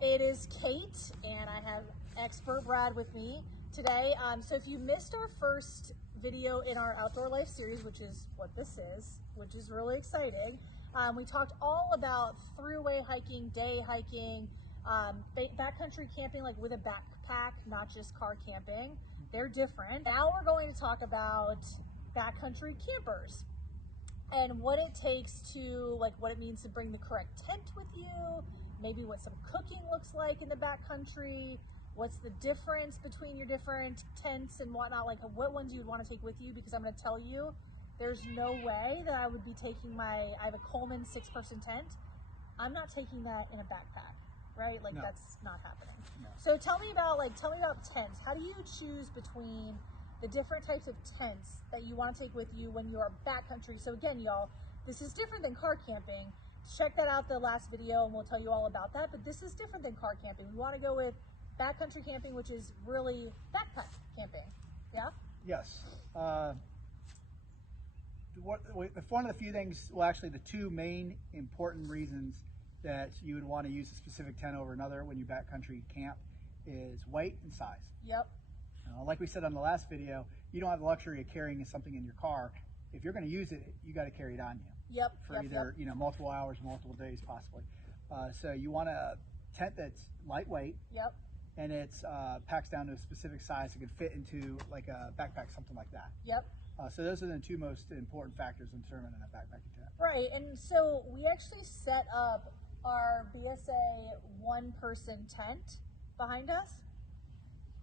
It is Kate, and I have expert Brad with me today. So if you missed our first video in our Outdoor Life series, which is what this is, which is really exciting, we talked all about throughway hiking, day hiking, backcountry camping, like with a backpack, not just car camping. They're different. Now we're going to talk about backcountry campers and what it takes to, like, what it means to bring the correct tent with you, maybe what some cooking looks like in the backcountry, what's the difference between your different tents and whatnot, like what ones you'd want to take with you, because I'm going to tell you, there's no way that I would be taking I have a Coleman 6-person tent. I'm not taking that in a backpack, right? Like, no. That's not happening. No. So tell me about tents. How do you choose between the different types of tents that you want to take with you when you're backcountry? So again, y'all, this is different than car camping. Check that out, the last video, and we'll tell you all about that. But this is different than car camping. We want to go with backcountry camping, which is really backpack camping. Yeah? Yes. One of the few things, well, actually the two main important reasons that you would want to use a specific tent over another when you backcountry camp is weight and size. Yep. Like we said on the last video, you don't have the luxury of carrying something in your car. If you're going to use it, you got to carry it on you. Yep. For either multiple hours, multiple days, possibly. So you want a tent that's lightweight. Yep. And it's packs down to a specific size that can fit into like a backpack, something like that. Yep. So those are the two most important factors in determining a backpacking tent. Right, and so we actually set up our BSA 1-person tent behind us.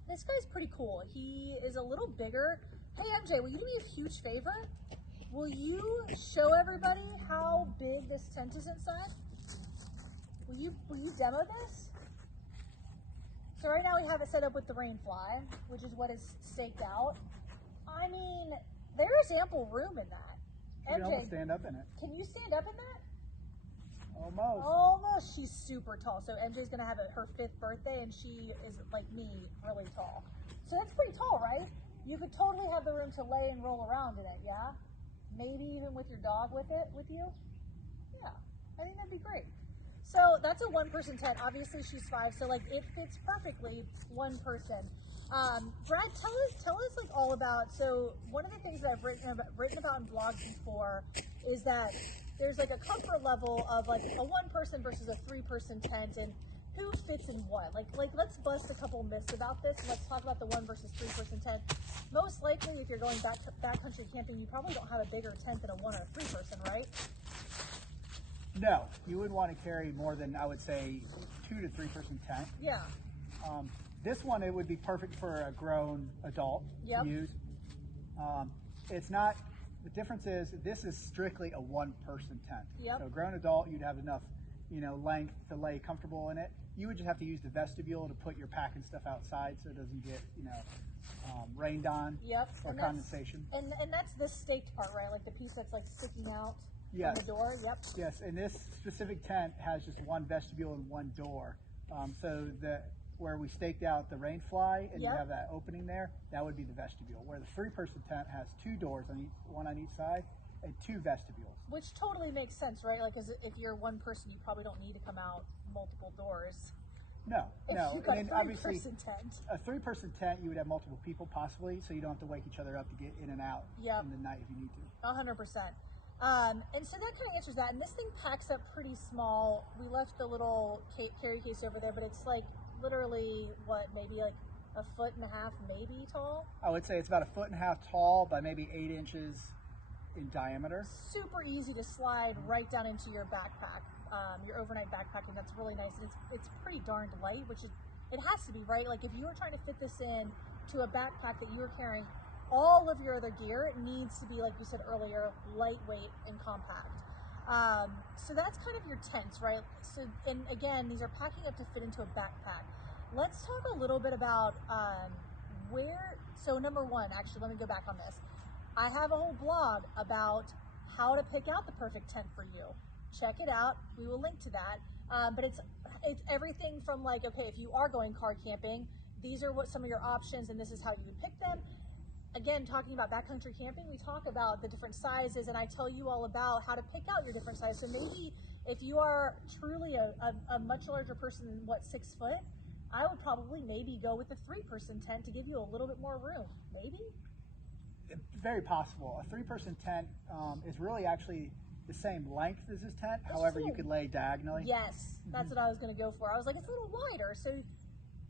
This guy's pretty cool. He is a little bigger. Hey MJ, will you do me a huge favor? Will you show everybody how big this tent is inside? Will you demo this? So right now we have it set up with the rainfly, which is what is staked out. I mean, there's ample room in that. You can almost stand up in it. Can you stand up in that? Almost. Almost. She's super tall. So MJ's gonna have her 5th birthday, and she is like me, really tall. So that's pretty tall, right? You could totally have the room to lay and roll around in it, yeah? Maybe even with your dog with you? Yeah, I think that'd be great. So that's a 1-person tent. Obviously she's 5, so like it fits perfectly 1 person. Brad, tell us like all about, so one of the things that I've written about in blogs before is that there's like a comfort level of like a 1-person versus a 3-person tent, and who fits in what. Like let's bust a couple myths about this, and let's talk about the 1 versus 3-person tent. Most likely, if you're going backcountry camping, you probably don't have a bigger tent than a 1 or a 3-person, right? No, you wouldn't want to carry more than, I would say, 2 to 3-person tent. Yeah. This one, it would be perfect for a grown adult to use. It's not, the difference is this is strictly a 1-person tent. Yep. So a grown adult, you'd have enough, length to lay comfortable in it. You would just have to use the vestibule to put your pack and stuff outside so it doesn't get, rained on. Yep. Or condensation. And that's the staked part, right? Like the piece that's like sticking out. Yes. On the door, yep. Yes, and this specific tent has just 1 vestibule and 1 door. So where we staked out the rain fly and you have that opening there, that would be the vestibule. Where the 3-person tent has 2 doors, one on each side, and 2 vestibules. Which totally makes sense, right? Like, if you're 1 person, you probably don't need to come out multiple doors. No. You've got and then obviously tent. A 3-person tent, you would have multiple people possibly, so you don't have to wake each other up to get in and out in the night if you need to. 100%. And so that kind of answers that. And this thing packs up pretty small. We left the little carry case over there, but it's like literally maybe like 1.5 feet maybe tall. I would say it's about 1.5 feet tall by maybe 8 inches in diameter. Super easy to slide right down into your backpack, your overnight backpack, and that's really nice. And it's pretty darned light, which it has to be, right? Like if you were trying to fit this in to a backpack that you were carrying all of your other gear, it needs to be, like you said earlier, lightweight and compact. So that's kind of your tents, right? So, and again, these are packing up to fit into a backpack. Let's talk a little bit about so number 1, actually, let me go back on this. I have a whole blog about how to pick out the perfect tent for you. Check it out. We will link to that. But it's everything from like, okay, if you are going car camping, these are what some of your options, and this is how you would pick them. Again, talking about backcountry camping, we talk about the different sizes, and I tell you all about how to pick out your different sizes. So maybe If you are truly a much larger person than what, 6 foot, I would probably maybe go with a 3-person tent to give you a little bit more room. Maybe? Very possible. A 3-person tent is really actually the same length as this tent. However, you could lay diagonally. Yes, that's what I was going to go for. I was like, it's a little wider. So,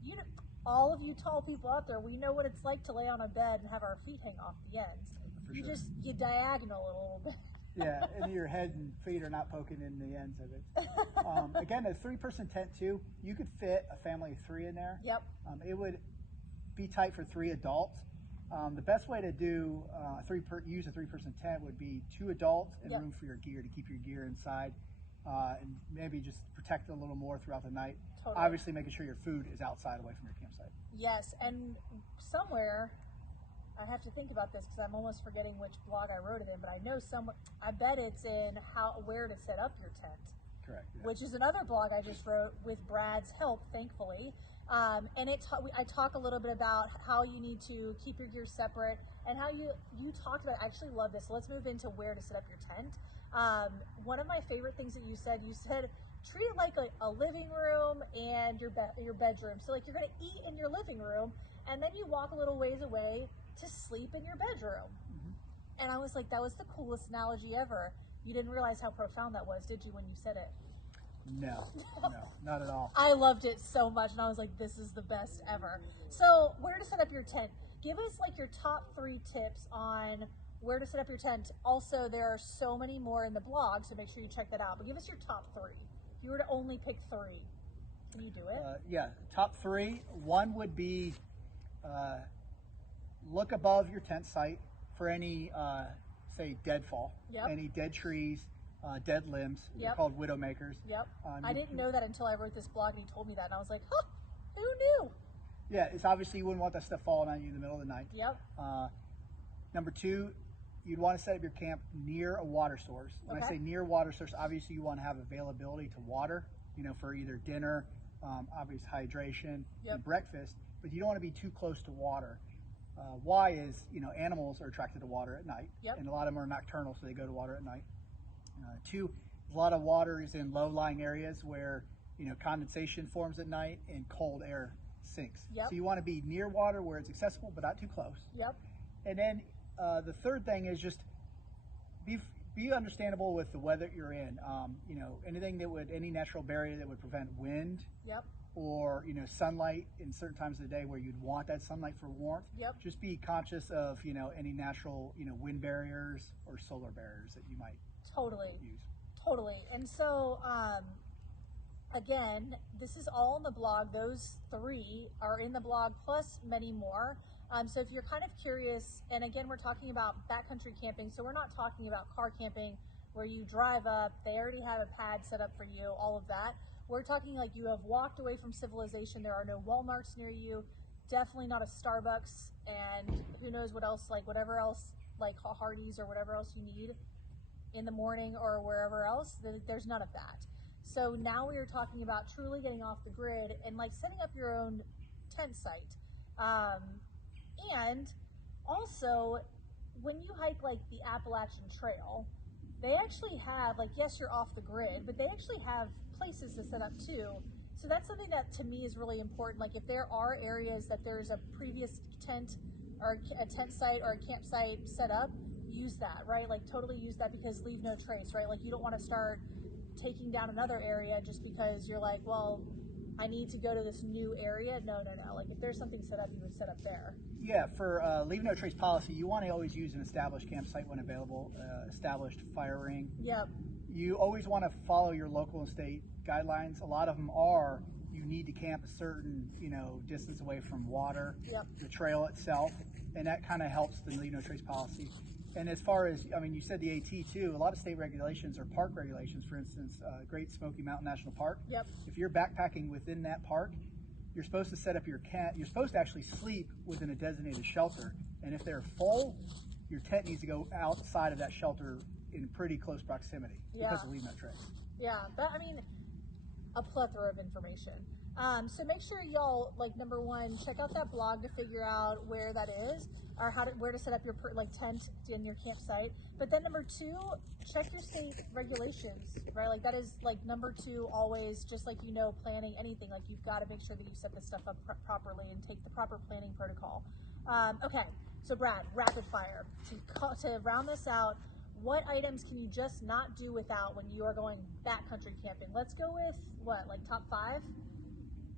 you know, all of you tall people out there, we know what it's like to lay on a bed and have our feet hang off the ends. You diagonal a little bit. Yeah, and your head and feet are not poking in the ends of it. Again, a 3-person tent too, you could fit a family of 3 in there. Yep. It would be tight for 3 adults. The best way to do use a 3-person tent would be 2 adults and room for your gear to keep your gear inside, and maybe just protect it a little more throughout the night. Totally. Obviously, making sure your food is outside away from your campsite. Yes, and somewhere, I have to think about this because I'm almost forgetting which blog I wrote it in, but I know somewhere, I bet it's in where to set up your tent. Correct. Yeah. Which is another blog I just wrote with Brad's help, thankfully. And I talk a little bit about how you need to keep your gear separate and how you talked about, I actually love this. So let's move into where to set up your tent. One of my favorite things that you said treat it like a living room and your bedroom. So like you're going to eat in your living room and then you walk a little ways away to sleep in your bedroom. Mm-hmm. And I was like, that was the coolest analogy ever. You didn't realize how profound that was, did you, when you said it? No, not at all. I loved it so much, and I was like, this is the best ever. So where to set up your tent? Give us like your top 3 tips on where to set up your tent. Also, there are so many more in the blog, so make sure you check that out. But give us your top 3. If you were to only pick 3, can you do it? Yeah, top 3. One would be look above your tent site for any, say, deadfall, any dead trees, dead limbs. They're called widow makers. Yep. I didn't know that until I wrote this blog and he told me that, and I was like, huh, who knew? Yeah, it's obviously you wouldn't want that stuff falling on you in the middle of the night. Yep. Number 2, you'd want to set up your camp near a water source. When I say near water source, obviously you want to have availability to water, for either dinner, obvious hydration, and breakfast, but you don't want to be too close to water. Why is, animals are attracted to water at night, and a lot of them are nocturnal, so they go to water at night. 2, a lot of water is in low-lying areas where, condensation forms at night and cold air sinks. So you want to be near water where it's accessible, but not too close. And then the third thing is just be understandable with the weather you're in. Anything any natural barrier that would prevent wind. Or sunlight in certain times of the day where you'd want that sunlight for warmth. Just be conscious of any natural wind barriers or solar barriers that you might use. Totally. And so again, this is all in the blog. Those 3 are in the blog plus many more. So if you're kind of curious, and again, we're talking about backcountry camping, so we're not talking about car camping where you drive up, they already have a pad set up for you, all of that. We're talking like you have walked away from civilization. There are no Walmarts near you, definitely not a Starbucks, and who knows what else, like whatever else, like Hardee's or whatever else you need in the morning or wherever else. There's none of that. So now we are talking about truly getting off the grid and like setting up your own tent site. And also, when you hike like the Appalachian Trail, they actually have, like, yes, you're off the grid, but they actually have places to set up too. So that's something that to me is really important. Like if there are areas that there's a previous tent or a tent site or a campsite set up, use that, right? Like totally use that, because leave no trace, right? Like you don't want to start taking down another area just because you're like, well, I need to go to this new area. No. Like if there's something set up, you would set up there. Yeah, for leave no trace policy, you want to always use an established campsite when available, established fire ring. You always want to follow your local and state guidelines. A lot of them are, you need to camp a certain, distance away from water, the trail itself, and that kind of helps the leave no trace policy. And as far as, you said the AT too, a lot of state regulations or park regulations, for instance, Great Smoky Mountain National Park. If you're backpacking within that park, you're supposed to set up your tent. You're supposed to actually sleep within a designated shelter. And if they're full, your tent needs to go outside of that shelter in pretty close proximity because of leave no trace. A plethora of information. So make sure y'all, like, number one, check out that blog to figure out where that is, or where to set up your tent in your campsite. But then number two, check your state regulations, right? Like that is like number two always, just like, planning anything, like you've got to make sure that you set this stuff up properly and take the proper planning protocol. Okay, so Brad, rapid fire. To round this out, what items can you just not do without when you are going backcountry camping? Let's go with what, like top five?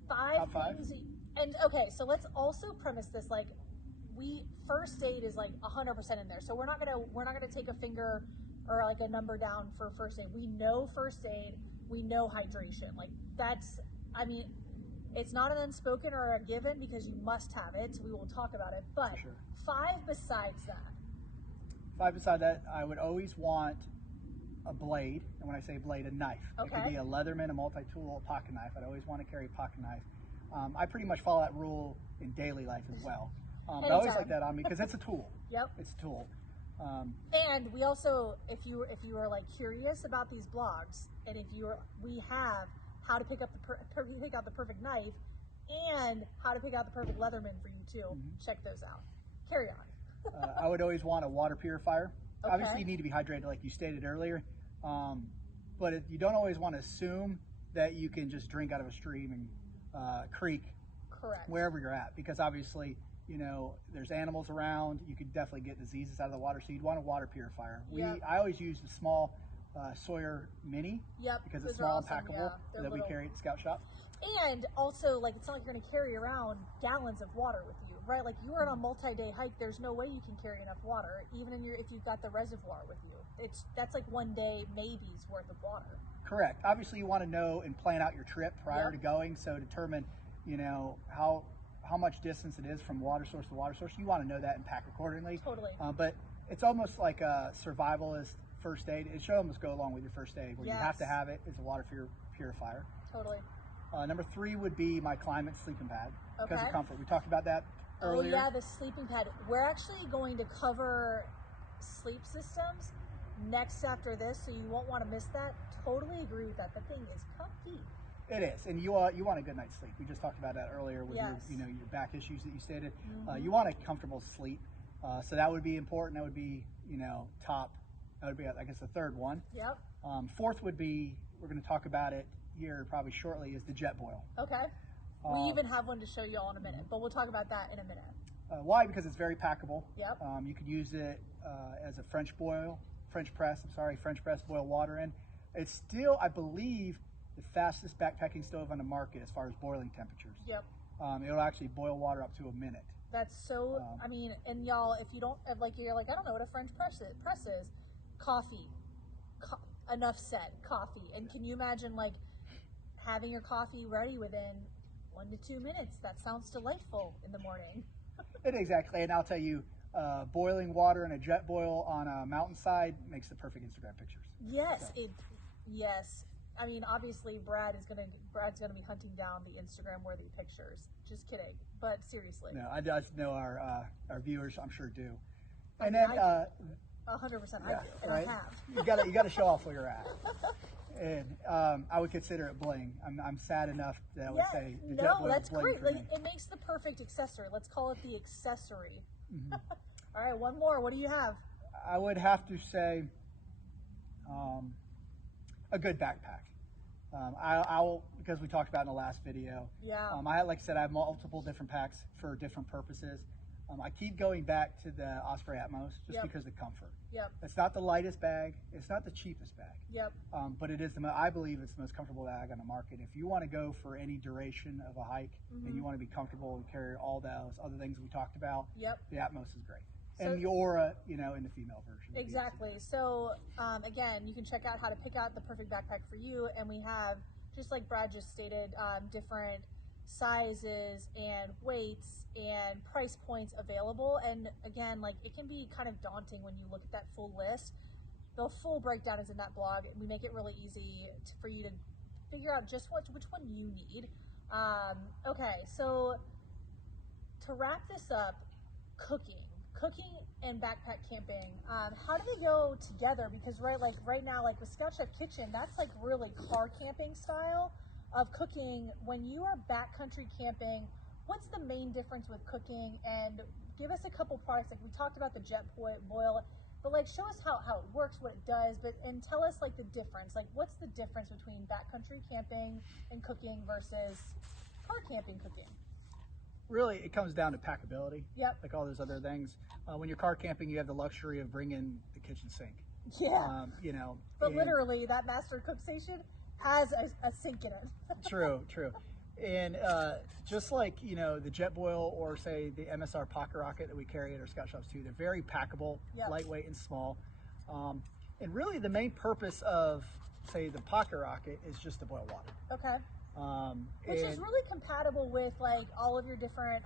Top five? Things. And okay, so let's also premise this, like, first aid is like 100% in there. So we're not gonna take a finger or like a number down for first aid. We know first aid, we know hydration. Like that's, I mean, it's not an unspoken or a given because you must have it. We will talk about it. But For sure. five besides that. Five beside that, I would always want a blade, and when I say blade, a knife. Okay. It could be a Leatherman, a multi-tool, a pocket knife. I'd always want to carry a pocket knife. I pretty much follow that rule in daily life as well. But I always like that on me because it's a tool. Yep. It's a tool. And we also, if you are like curious about these blogs, and we have how to pick up pick out the perfect knife, and how to pick out the perfect Leatherman for you too. Check those out. Carry on. I would always want a water purifier. Okay. Obviously, you need to be hydrated, like you stated earlier. But you don't always want to assume that you can just drink out of a stream and creek, Correct. wherever you're at, because obviously, there's animals around. You could definitely get diseases out of the water, so you'd want a water purifier. Yep. I always use the small Sawyer Mini, Yep, because those it's are small awesome, and packable, yeah. that we carry at the Scout Shop. And also, like, it's not like you're going to carry around gallons of water with you, right? Like, you are on a multi-day hike. There's no way you can carry enough water, even if you've got the reservoir with you. That's like 1 day maybe's worth of water. Correct. Obviously, you want to know and plan out your trip prior to going, so determine, how much distance it is from water source to water source. You want to know that and pack accordingly. Totally. But it's almost like a survivalist first aid. It should almost go along with your first aid, where you have to have it, is a water purifier. Totally. Number three would be my climate sleeping pad, because Okay. of comfort. We talked about that earlier. Oh yeah, the sleeping pad. We're actually going to cover sleep systems next after this, so you won't want to miss that. Totally agree with that. The thing is comfy. It is, and you want a good night's sleep. We just talked about that earlier with Yes. your back issues that you stated. You want a comfortable sleep, so that would be important. That would be top. That would be, I guess, the third one. Yep. Fourth would be, we're going to talk about it here probably shortly, is the jet boil. Okay. We even have one to show you all in a minute, but we'll talk about that in a minute. Why? Because it's very packable. Yep. You could use it as a French press, boil water in. It's still, I believe, the fastest backpacking stove on the market as far as boiling temperatures. Yep. It'll actually boil water up to a minute. That's so, I mean, and y'all, if you don't, you're like, I don't know what a French press is. Coffee. Enough said. Coffee. And can you imagine, like, having your coffee ready within 1 to 2 minutes? That sounds delightful in the morning. Exactly, and I'll tell you, boiling water in a jet boil on a mountainside makes the perfect Instagram pictures. Yes, yes. I mean, obviously, Brad's gonna be hunting down the Instagram worthy pictures. Just kidding, but seriously. No, I just know our viewers, I'm sure, do. And then 100%, I do, and right? I have. You gotta show off where you're at. And I would consider it bling. I'm sad enough that I would say the jet boil that's is bling great. for me. It makes the perfect accessory. Let's call it the accessory. All right, one more. What do you have? I would have to say a good backpack. I'll because we talked about in the last video. Yeah. Like I said, I have multiple different packs for different purposes. I keep going back to the Osprey Atmos just because of the comfort. Yep. It's not the lightest bag. It's not the cheapest bag. Yep. But it is I believe it's the most comfortable bag on the market. If you want to go for any duration of a hike and you want to be comfortable and carry all those other things we talked about, the Atmos is great. And the Aura, in the female version. Exactly. So again, you can check out how to pick out the perfect backpack for you, and we have, just like Brad just stated, different sizes and weights and price points available. And again, like, it can be kind of daunting when you look at that full list. The full breakdown is in that blog, and we make it really easy for you to figure out just which one you need. Okay, so to wrap this up, cooking and backpack camping, how do they go together? Because right now, like with Scout Chef Kitchen, that's like really car camping style. of cooking. When you are backcountry camping, what's the main difference with cooking? And give us a couple products. Like we talked about the jet boil, but like show us how it works, what it does, and tell us like the difference. Like what's the difference between backcountry camping and cooking versus car camping cooking? Really, it comes down to packability. Yep. Like all those other things. When you're car camping, you have the luxury of bringing the kitchen sink. Yeah. You know. But literally, that master cook station has a sink in it. True. And just like, you know, the jet boil or say the MSR pocket rocket that we carry at our scout shops too, they're very packable, Yep. lightweight and small. And really the main purpose of, say, the pocket rocket is just to boil water. Okay. Which is really compatible with like all of your different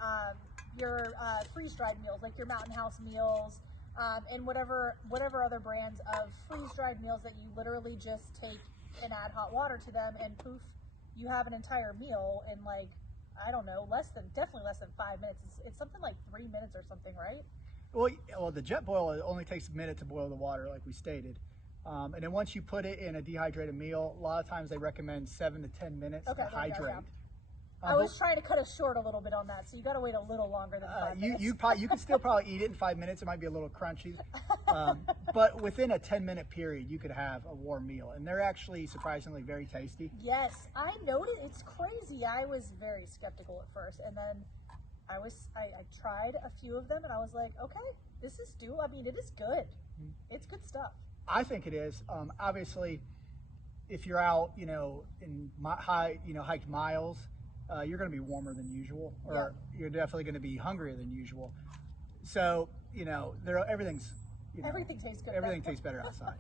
freeze-dried meals, like your Mountain House meals, and whatever other brands of freeze-dried meals that you literally just take and add hot water to them, and poof, you have an entire meal in like, I don't know, definitely less than 5 minutes. It's something like 3 minutes or something, right? Well, the jet boil, it only takes a minute to boil the water, like we stated. And then once you put it in a dehydrated meal, a lot of times they recommend 7 to 10 minutes to hydrate. I was trying to cut us short a little bit on that, so you got to wait a little longer than 5 minutes. You can still probably eat it in 5 minutes. It might be a little crunchy, but within a 10-minute period, you could have a warm meal, and they're actually surprisingly very tasty. Yes, I noticed. It's crazy. I was very skeptical at first, and then I tried a few of them, and I was like, okay, this is I mean, it is good. It's good stuff. I think it is. Obviously, if you're out, you know, in hiked miles, you're going to be warmer than usual, or you're definitely going to be hungrier than usual. So, you know, everything tastes good. Everything tastes better outside.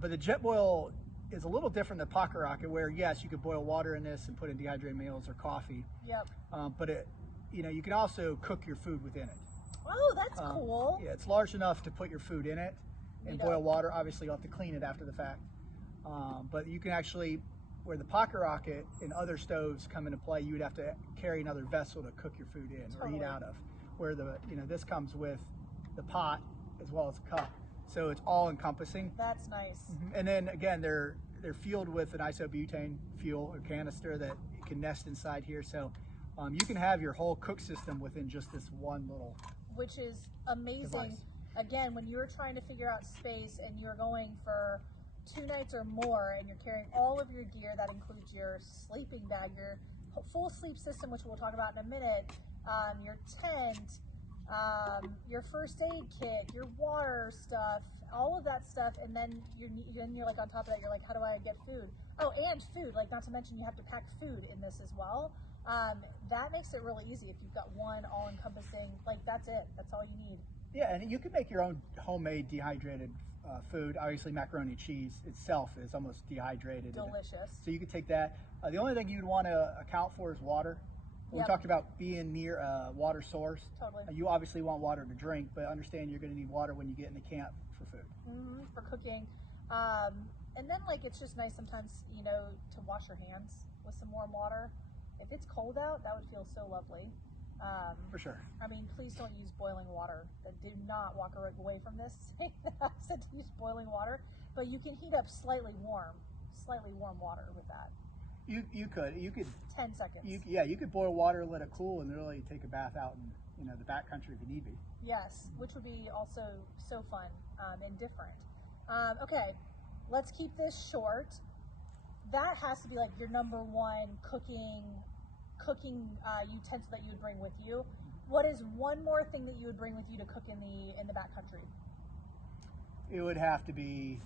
But the jet boil is a little different than pocket rocket, where yes, you could boil water in this and put in dehydrated meals or coffee. Yep. But you can also cook your food within it. Oh, that's cool. Yeah, it's large enough to put your food in it and boil water. Obviously, you'll have to clean it after the fact. But you can actually, where the pocket rocket and other stoves come into play, you would have to carry another vessel to cook your food in or eat out of. Where this comes with the pot as well as a cup, so it's all encompassing. That's nice. And then again, they're fueled with an isobutane fuel or canister that can nest inside here. So you can have your whole cook system within just this one little, which is amazing. Device. Again, when you're trying to figure out space and you're going for 2 nights or more and you're carrying all of your gear, that includes your sleeping bag, your full sleep system, which we'll talk about in a minute, your tent, your first aid kit, your water stuff, all of that stuff, and then you're like on top of that, you're like, how do I get food? Oh, and food, like not to mention you have to pack food in this as well. That makes it really easy if you've got one all-encompassing, like that's it, that's all you need. Yeah, and you can make your own homemade dehydrated food. Obviously, macaroni and cheese itself is almost dehydrated. Delicious. So you could take that. The only thing you'd want to account for is water. We talked about being near a water source. Totally. You obviously want water to drink, but understand you're going to need water when you get into camp for food. For cooking. And then like it's just nice sometimes, to wash your hands with some warm water. If it's cold out, that would feel so lovely. For sure. I mean, please don't use boiling water. Do not walk away from this saying that I said to use boiling water, but you can heat up slightly warm water with that. You could 10 seconds. You could boil water, let it cool, and really take a bath out in the backcountry if you need be. Yes, which would be also so fun and different. Okay, let's keep this short. That has to be like your number one cooking utensil that you would bring with you. What is one more thing that you would bring with you to cook in the backcountry? It would have to be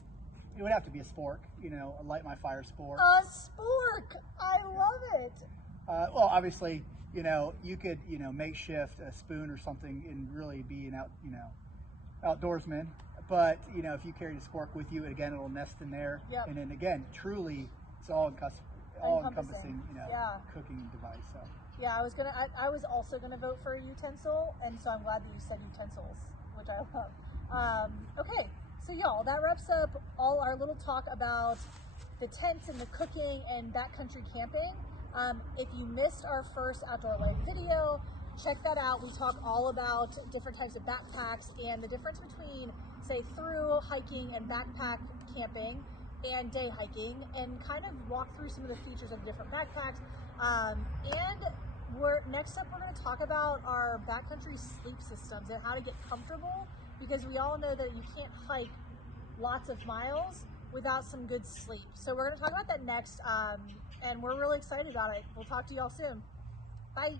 a spork, a light my fire spork. A spork! I love it. Well, obviously, you could, makeshift a spoon or something and really be an outdoorsman. But, if you carry the spork with you, again, it'll nest in there. Yep. And then again, truly, it's all encompassing, cooking device. So. Yeah, I was also gonna vote for a utensil, and so I'm glad that you said utensils, which I love. Okay, so y'all, that wraps up all our little talk about the tents and the cooking and backcountry camping. If you missed our first Outdoor Life video, check that out. We talk all about different types of backpacks and the difference between, say, through hiking and backpack camping. and day hiking, and kind of walk through some of the features of different backpacks. And next up, we're going to talk about our backcountry sleep systems and how to get comfortable, because we all know that you can't hike lots of miles without some good sleep. So we're going to talk about that next, and we're really excited about it. We'll talk to y'all soon. Bye.